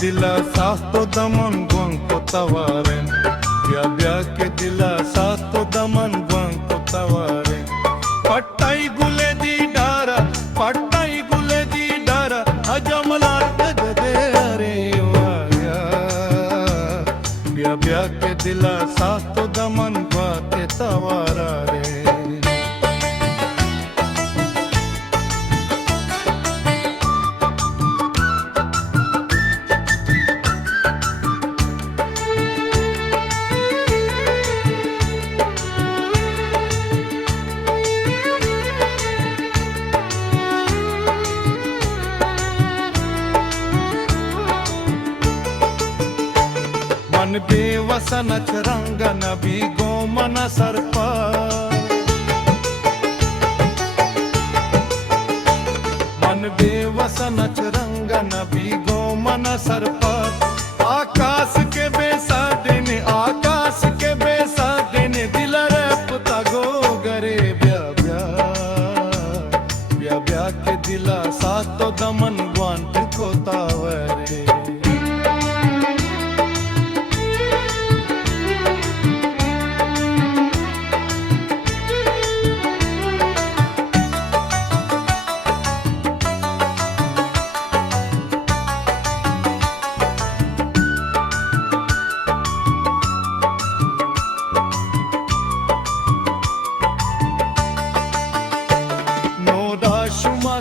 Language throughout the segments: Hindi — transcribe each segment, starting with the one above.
दिला सातो दमन गुंको तवारें ब्या के दिला सातो दमन गुंको तवारें पट्टाई गुले दी डारा अजमला दे अरे वाया ब्या के दिला सातो दमन गुंको तवारा रे मन बेवसन रंग नबी गो मन सरपा मन बेवसन रंग नबी गो मन सरपा आकाश के बेसा देने दिल रे पुता गो गरे ब्या के दिला सातो दमन ग्वांट को तावरे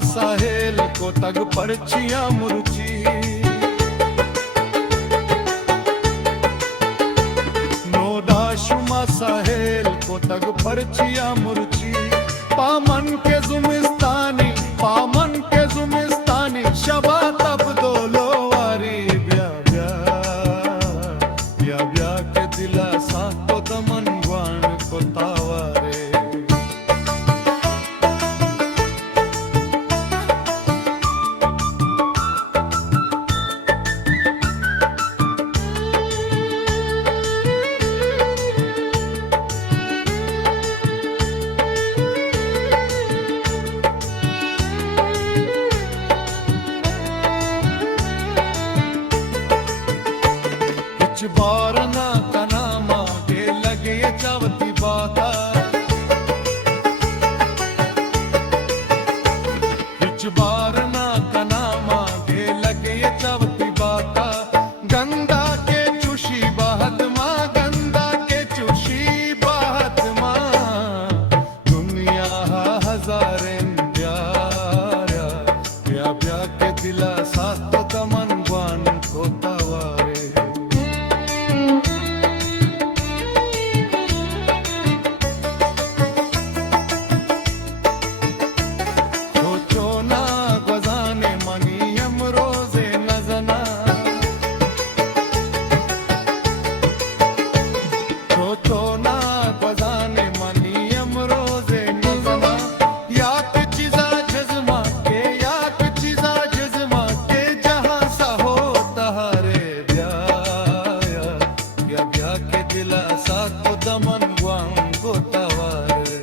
साहेल को तग परचिया मुरुची नोदा शुमा साहेल को तग परचिया मुरुची पामन के जुमिस्तानी शबा तब दोलो वारी ब्या के दिला सातो दमन ग्वान को तावारे बारना कनामा के लगे चावती बाता बारना कनामा के लगे चावती बाता गंदा के चुशी बात माँ दुनिया हजारें ब्या के दिला सातो दमन ग्वान को तवारे सातो दमन ग्वान को तवारे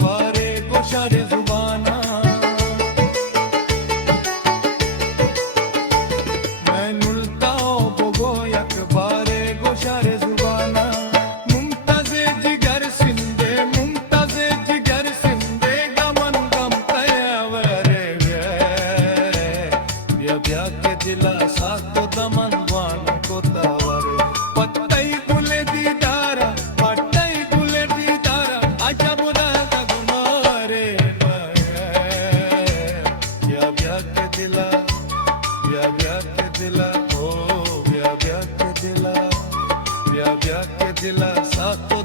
बारे गोशारे जुबाना मैं नुलता बोगो यक बारे गोशारे जुबाना मुमताजे जिगर सिंधे गमन गम तयावरे ब्या के दिला सातो दमन ग्वान को तावरे पत्तई गुले दी दारा आजा बुरा ब्या के दिला सातो